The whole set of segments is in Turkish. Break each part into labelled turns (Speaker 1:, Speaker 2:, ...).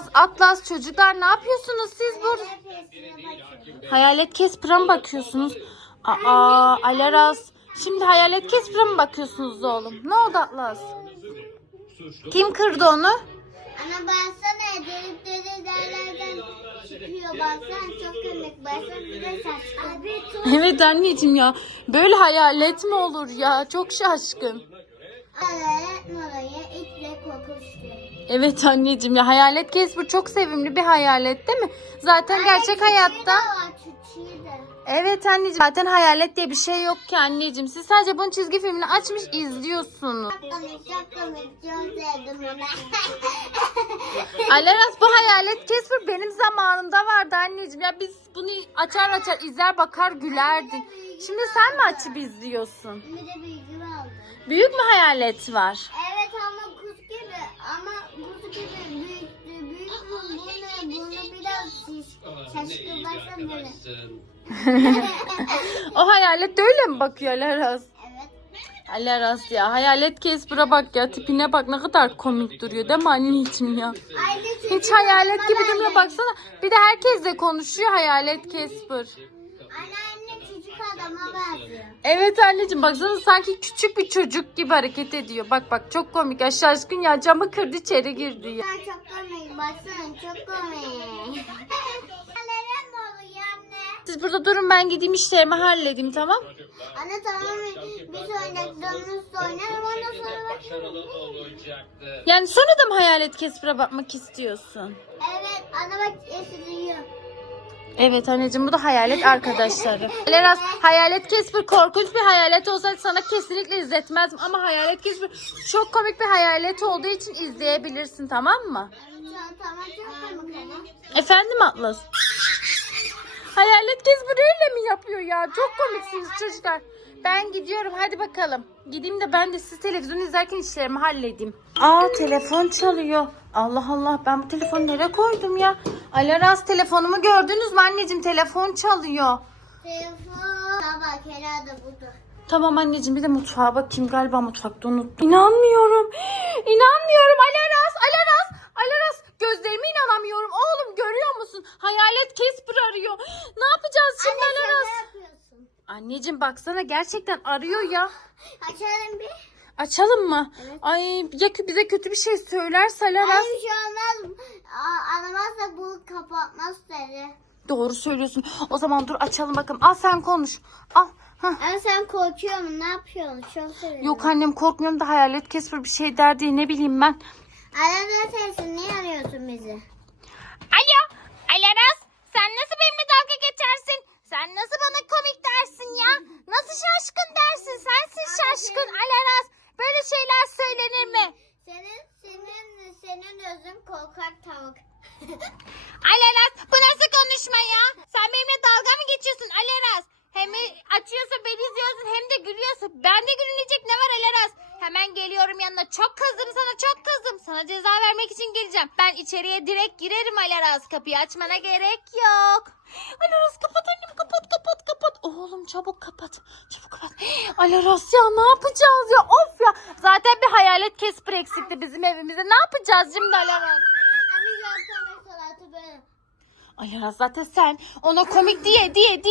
Speaker 1: Aras, Atlas çocuklar ne yapıyorsunuz siz burada? Hayalet Casper'a mı bakıyorsunuz? Aa, Alaras. Şimdi Hayalet Casper'a mı bakıyorsunuz oğlum? Ne oldu Atlas? Kim kırdı onu?
Speaker 2: Ana baksana delik delik derlerden çıkıyor baksana çok komik baksana bir de saç. Abi çok
Speaker 1: Evet anneciğim ya. Böyle hayalet mi olur ya? Çok şaşkın.
Speaker 2: Alalet moraya iple kokuştu.
Speaker 1: Evet anneciğim ya hayalet Casper çok sevimli bir hayalet değil mi? Zaten gerçek hayatta.
Speaker 2: De.
Speaker 1: Evet anneciğim zaten hayalet diye bir şey yok ki anneciğim. Siz sadece bunun çizgi filmini açmış izliyorsunuz.
Speaker 2: Çok komik çok komik çok sevdim.
Speaker 1: Alaras bu hayalet Casper benim zamanımda vardı anneciğim. Ya biz bunu açar açar izler bakar gülerdik. Şimdi sen mi açıp izliyorsun?
Speaker 2: bir de bilgi aldım.
Speaker 1: Büyük mü hayalet var?
Speaker 2: Evet ama kuş gibi ama kuş gibi büyüktü. Büyük böyle.
Speaker 1: O hayalet de öyle mi bakıyor Alaras?
Speaker 2: Evet.
Speaker 1: Alaras ya hayalet Casper'a bak ya tipine bak ne kadar komik duruyor değil mi anneciğim ya? Hiç hayalet gibi durmuyor baksana. Bir de herkesle konuşuyor hayalet Casper.
Speaker 2: Benziyor.
Speaker 1: Evet anneciğim baksana sanki küçük bir çocuk gibi hareket ediyor. Bak bak çok komik ya şaşkın ya camı kırdı içeri girdi ya.
Speaker 2: Çok komik baksana çok komik. Neren oluyor anne?
Speaker 1: Siz burada durun ben gideyim işlerimi halledeyim tamam?
Speaker 2: Anne tamam biz oynadığımız oynarım ondan sonra bak.
Speaker 3: Başarılı olacaktı.
Speaker 1: Yani sonra da mı hayalet Casper'a bakmak istiyorsun?
Speaker 2: Evet ana bak esiriyor.
Speaker 1: Evet anneciğim bu da hayalet arkadaşları. Leras hayalet Casper korkunç bir hayalet olsaydı sana kesinlikle izletmezdim. Ama hayalet Casper çok komik bir hayalet olduğu için izleyebilirsin tamam mı? Efendim Atlas? Hayalet Casper öyle mi yapıyor ya? Çok komiksiniz çocuklar. Ben gidiyorum hadi bakalım. Gideyim de ben de siz televizyon izlerken işlerimi halledeyim. Aa telefon çalıyor. Allah Allah ben bu telefonu nereye koydum ya? Alaraz telefonumu gördünüz mü anneciğim telefon çalıyor.
Speaker 2: Telefon. Bak herhalde burada.
Speaker 1: Tamam anneciğim bir de mutfağa bakayım galiba mutfakta unuttum. İnanmıyorum. İnanmıyorum Alaraz Alaraz Alaraz gözlerime inanamıyorum. Oğlum görüyor musun? Hayalet Casper arıyor. Ne yapacağız şimdi
Speaker 2: Anne
Speaker 1: Alaraz?
Speaker 2: sen ne yapıyorsun?
Speaker 1: Anneciğim baksana gerçekten arıyor ya.
Speaker 2: Açalım bir.
Speaker 1: Açalım mı?
Speaker 2: Evet.
Speaker 1: Ay ya bize kötü bir şey söylerse Alaraz.
Speaker 2: Anne bir şey olmaz. Anlamazsa bu kapatmaz seni.
Speaker 1: Doğru söylüyorsun. O zaman dur açalım bakalım. Al sen konuş. Al. Hah.
Speaker 2: Ama sen korkuyor musun? Ne yapıyorsun? Çok seviyorum.
Speaker 1: Yok annem korkmuyorum da hayalet Casper bir şey der diye ne bileyim ben.
Speaker 2: Arada sensin. Niye arıyorsun bizi?
Speaker 1: Alo, Alaraz. Sen nasıl benimle dalga geçersin? Sen nasıl bana komik dersin ya? Nasıl şaşkın dersin? Sensin şaşkın Alaraz. Böyle şeyler söylenir mi?
Speaker 2: Senin senin senin özün korkak tavuk.
Speaker 1: Alaraz bu nasıl konuşma ya? Sen benimle dalga mı geçiyorsun Alaraz? Hem açıyorsun beni izliyorsun hem de gülüyorsun. Bende gülünecek ne var Alaraz? Hemen geliyorum yanına. Çok kızdım sana çok kızdım. Sana ceza vermek için geleceğim. Ben içeriye direkt girerim Alaraz. Kapıyı açmana gerek yok. Alaraz kapat annem kapat kapat kapat. Oğlum çabuk kapat. Çabuk kapat. Alaraz ya ne yapacağız ya? Of ya. Zaten bir hayalet Casper eksikti bizim evimizde. Ne yapacağız şimdi Alaraz? Aras zaten sen ona komik diye diye diye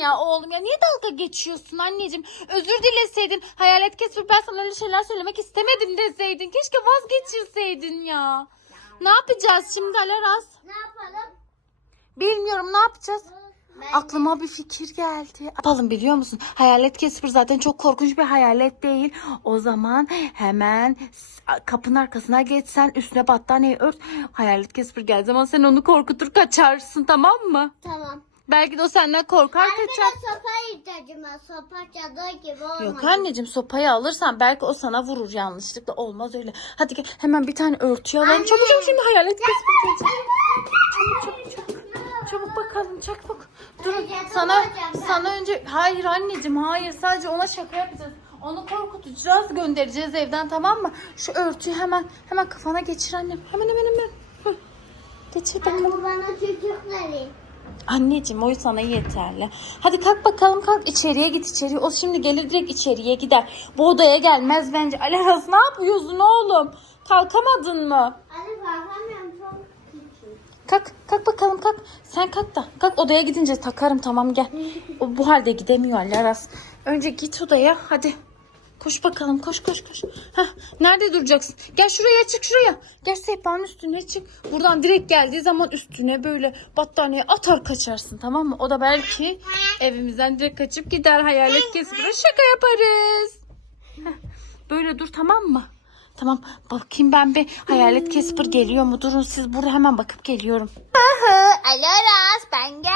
Speaker 1: ya oğlum ya. Niye dalga geçiyorsun anneciğim? Özür dileseydin. Hayalet kesip ben sana öyle şeyler söylemek istemedim deseydin. Keşke vazgeçirseydin ya. Ne yapacağız şimdi Alaras?
Speaker 2: Ne yapalım?
Speaker 1: Bilmiyorum ne yapacağız?
Speaker 2: Ben
Speaker 1: Aklıma bir fikir geldi. Yapalım biliyor musun? Hayalet Casper zaten çok korkunç bir hayalet değil. O zaman hemen kapının arkasına geçsen üstüne battaniye ört. Hayalet Casper geldiği zaman sen onu korkutur kaçarsın tamam mı?
Speaker 2: tamam.
Speaker 1: Belki de o senden korkar
Speaker 2: Anne
Speaker 1: kaçar.
Speaker 2: de sopa ihtiyacım var. Sopa cadı gibi olmaz.
Speaker 1: Yok anneciğim sopayı alırsan belki o sana vurur yanlışlıkla. Olmaz öyle. Hadi gel hemen bir tane örtü alalım.
Speaker 2: Anne.
Speaker 1: Çabuk çabuk şimdi hayalet gelecek. Çabuk çabuk çabuk. Çabuk bakalım çabuk. Durun sana sana önce hayır anneciğim hayır sadece ona şaka yapacağız. Onu korkutacağız göndereceğiz evden tamam mı? Şu örtüyü hemen hemen kafana geçir annem. Hemen hemen hemen. Geçir
Speaker 2: Anne
Speaker 1: bakalım.
Speaker 2: bu bana çocuk verir.
Speaker 1: Anneciğim o sana yeterli. Hadi kalk bakalım kalk içeriye git içeriye. O şimdi gelir direkt içeriye gider. Bu odaya gelmez bence. Alaraz ne yapıyorsun oğlum? Kalkamadın mı?
Speaker 2: Anne kalkamıyorum.
Speaker 1: Kalk kalk bakalım kalk. Sen kalk da. Kalk odaya gidince takarım tamam gel. O bu halde gidemiyor Ali Aras. Önce git odaya hadi. Koş bakalım koş koş koş. Heh, nerede duracaksın? Gel şuraya çık şuraya. Gel sehpanın üstüne çık. Buradan direkt geldiği zaman üstüne böyle battaniye atar kaçarsın tamam mı? O da belki evimizden direkt kaçıp gider hayalet kesip şaka yaparız. Böyle dur tamam mı? Tamam bakayım ben bir hayalet Casper geliyor mu? Durun siz burada hemen bakıp geliyorum. Alaras ben geldim.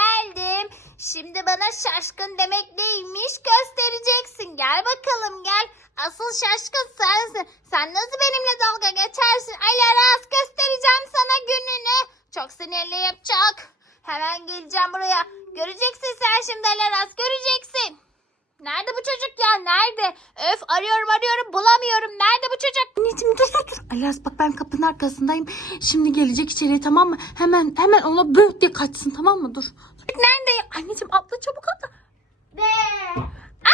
Speaker 1: Şimdi bana şaşkın demek neymiş göstereceksin. Gel bakalım gel. Asıl şaşkın sensin. Sen nasıl benimle dalga geçersin? Alaras göstereceğim sana gününü. Çok sinirliyim çok. Hemen geleceğim buraya. Göreceksin sen şimdi Alaras göreceksin. Nerede bu çocuk ya? Nerede? Öf arıyorum arıyorum bulamıyorum. Nerede bu çocuk? Anneciğim dur dur dur. Alas bak ben kapının arkasındayım. Şimdi gelecek içeriye tamam mı? Hemen hemen ona böğ diye kaçsın tamam mı? Dur. Nerede? Anneciğim atla çabuk atla.
Speaker 2: Be.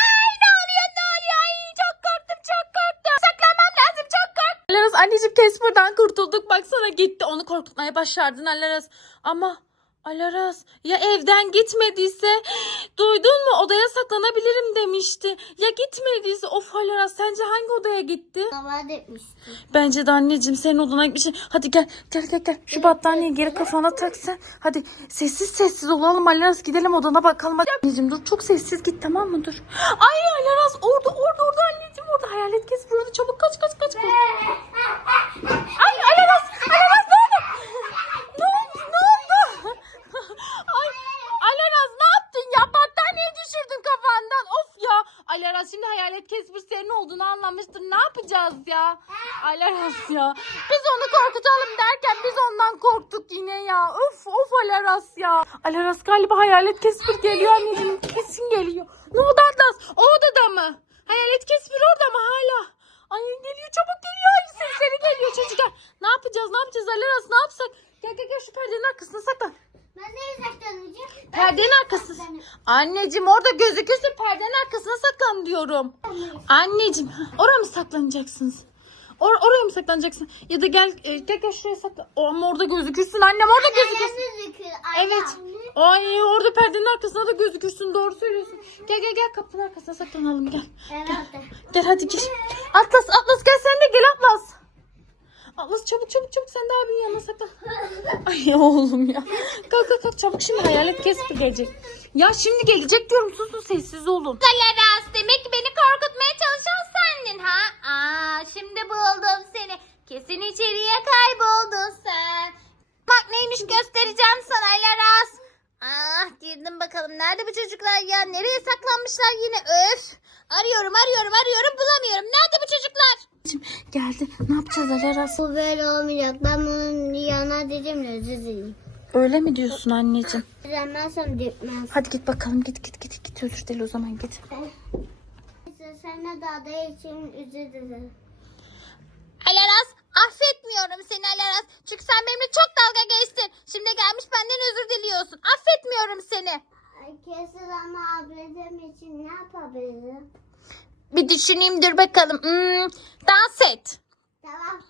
Speaker 1: Ay ne oluyor ne oluyor? Ay çok korktum çok korktum. Saklanmam lazım çok korktum. Alaras anneciğim Casper'dan kurtulduk. Baksana gitti. Onu korkutmaya başardın Alaras. Ama Alaras ya evden gitmediyse duydun mu odaya saklanabilirim demişti. Ya gitmediyse of Alaras sence hangi odaya gitti?
Speaker 2: Hava etmişti.
Speaker 1: Bence de anneciğim senin odana gitmişsin. Hadi gel gel gel gel. Şu battaniyeyi geri kafana tak sen. Hadi sessiz sessiz olalım Alaras gidelim odana bakalım. Hadi. Anneciğim dur çok sessiz git tamam mı dur. Ay Alaras orada orada orada anneciğim orada hayalet kes burada çabuk kaç kaç kaç. kaç. Ay Alaras Alaras ne oldu? Ne oldu ne oldu? Ay Alaras ne yaptın ya battaniyeyi düşürdün kafandan of ya. Alaras şimdi hayalet kesmiş senin olduğunu anlamıştır ne yapacağız ya? Alaras ya. Biz onu korkutalım derken biz ondan korktuk yine ya. Of of Alaras ya. Alaras galiba hayalet kesper geliyor anneciğim. Kesin geliyor. Ne oldu Atlas? O odada mı? Hayalet kesper orada mı hala? Ay geliyor çabuk geliyor. Ay sesleri geliyor çocuklar. Ne yapacağız ne yapacağız Alaras ne yapsak? Gel gel gel şu perdenin arkasına saklan.
Speaker 2: Ben nereye saklanacağım?
Speaker 1: Perdenin arkası. Anneciğim orada gözükürsün perdenin arkasına saklan diyorum. Anneciğim oraya mı saklanacaksınız? Or oraya mı saklanacaksın? Ya da gel e, gel gel şuraya saklan. O, ama orada gözükürsün annem orada gözükürsün.
Speaker 2: gözükür.
Speaker 1: Evet. Ay orada perdenin arkasına da gözükürsün doğru söylüyorsun. Gel gel gel kapının arkasına saklanalım gel.
Speaker 2: Herhalde.
Speaker 1: Gel hadi gir. Atlas Atlas gel sen de gel Atlas. Atlas çabuk çabuk çabuk sen de abinin yanına saklan. Ay oğlum ya. Kalk kalk kalk çabuk şimdi hayalet kesip gelecek. Ya şimdi gelecek diyorum susun sessiz olun. Zalaras demek ki beni korkutmaya çalışan sendin ha? Aa şimdi buldum seni. Kesin içeriye kayboldun sen. Bak neymiş göstereceğim sana Alaras. Ah girdim bakalım. Nerede bu çocuklar ya? Nereye saklanmışlar yine? Öf. Arıyorum arıyorum arıyorum bulamıyorum. Nerede bu çocuklar? Geldi. Ne yapacağız Alaras?
Speaker 2: Bu böyle olmayacak. Ben bunun yanına diyeceğim de özür dileyim.
Speaker 1: Öyle mi diyorsun anneciğim?
Speaker 2: Dilemezsem gitmez.
Speaker 1: Hadi git bakalım git git git git özür dile o zaman git.
Speaker 2: Sana da aday için özür dilerim.
Speaker 1: Alaras affetmiyorum seni Alaras. Çünkü sen benimle çok dalga geçtin. Şimdi gelmiş benden özür diliyorsun. Affetmiyorum seni.
Speaker 2: Kesin ama ablam için ne yapabilirim?
Speaker 1: Bir düşüneyim dur bakalım. Hmm, dans et.
Speaker 2: Tamam.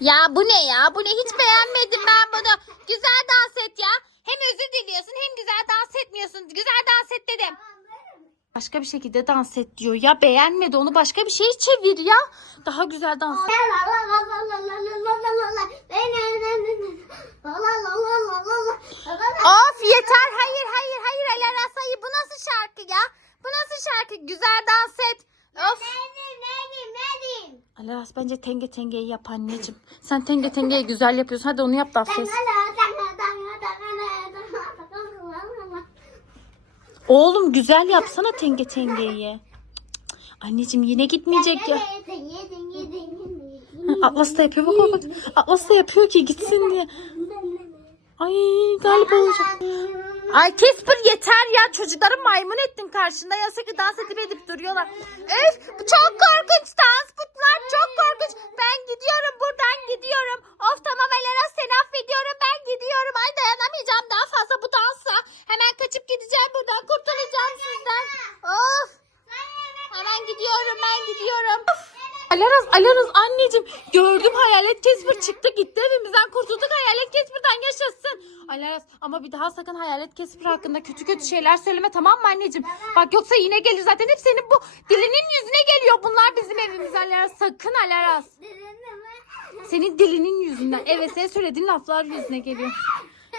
Speaker 1: Ya bu ne ya? Bu ne? Hiç beğenmedim ben bunu. Güzel dans et ya. Hem özür diliyorsun hem güzel dans etmiyorsun. Güzel dans et dedim. Başka bir şekilde dans et diyor. Ya beğenmedi onu başka bir şey çevir ya. Daha güzel dans et. Of yeter. Hayır hayır hayır Alaras hayır. Bu nasıl şarkı ya? Bu nasıl şarkı? Güzel dans et. Of. Alaras bence tenge tengeyi yap anneciğim. Sen tenge tengeyi güzel yapıyorsun. Hadi onu yap dans et. Oğlum güzel yapsana tenge tengeyi. Anneciğim yine gitmeyecek ya. Atlas da yapıyor bak bak. Atlas da yapıyor ki gitsin diye. Ay galiba olacak. Ay Casper yeter ya çocukları maymun ettin karşında ya sürekli dans edip edip duruyorlar. Öf çok korkunç dans bunlar çok korkunç. Ben gidiyorum buradan gidiyorum. Of tamam Elena seni affediyorum ben gidiyorum. Ay dayanamayacağım daha fazla bu dansa. Hemen kaçıp gideceğim buradan kurtulacağım sizden. Of hemen gidiyorum ben gidiyorum. Alaraz Alaraz anneciğim gördüm hayalet hayalet Casper çıktı gitti evimizden kurtulduk hayalet Casper'dan yaşasın. Alaras ama bir daha sakın hayalet Casper hakkında kötü kötü şeyler söyleme tamam mı anneciğim? Bak yoksa yine gelir zaten hep senin bu dilinin yüzüne geliyor bunlar bizim evimize Alaras sakın Alaras. Senin dilinin yüzünden evet senin söylediğin laflar yüzüne geliyor.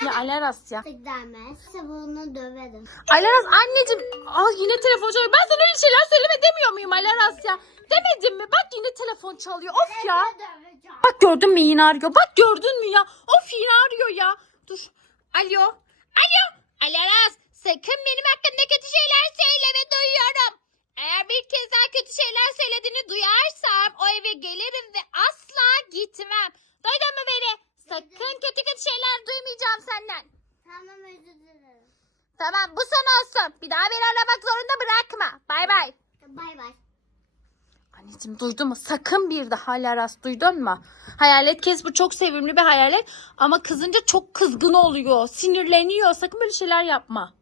Speaker 1: Ya Alaras ya.
Speaker 2: Demezse bunu döverim.
Speaker 1: Alaras anneciğim. Aa yine telefon çalıyor. Ben sana öyle şeyler söyleme demiyor muyum Alaras ya? Demedim mi? Bak yine telefon çalıyor. Of ya. Bak gördün mü yine arıyor. Bak gördün mü ya? Of yine arıyor ya. Dur. Alo. Alo. Alaras sakın benim hakkımda kötü şeyler söyleme duyuyorum. Eğer bir kez daha kötü şeyler söylediğini duyarsam o eve gelirim ve asla gitmem. Duydun mu beni? Sakın kötü kötü şeyler duymayacağım senden.
Speaker 2: Tamam özür dilerim.
Speaker 1: Tamam bu son olsun. Bir daha beni aramak zorunda bırakma. Bay bay.
Speaker 2: Bay bay.
Speaker 1: Anneciğim duydun mu? Sakın bir daha Alaras duydun mu? Hayalet Casper çok sevimli bir hayalet ama kızınca çok kızgın oluyor. Sinirleniyor. Sakın böyle şeyler yapma.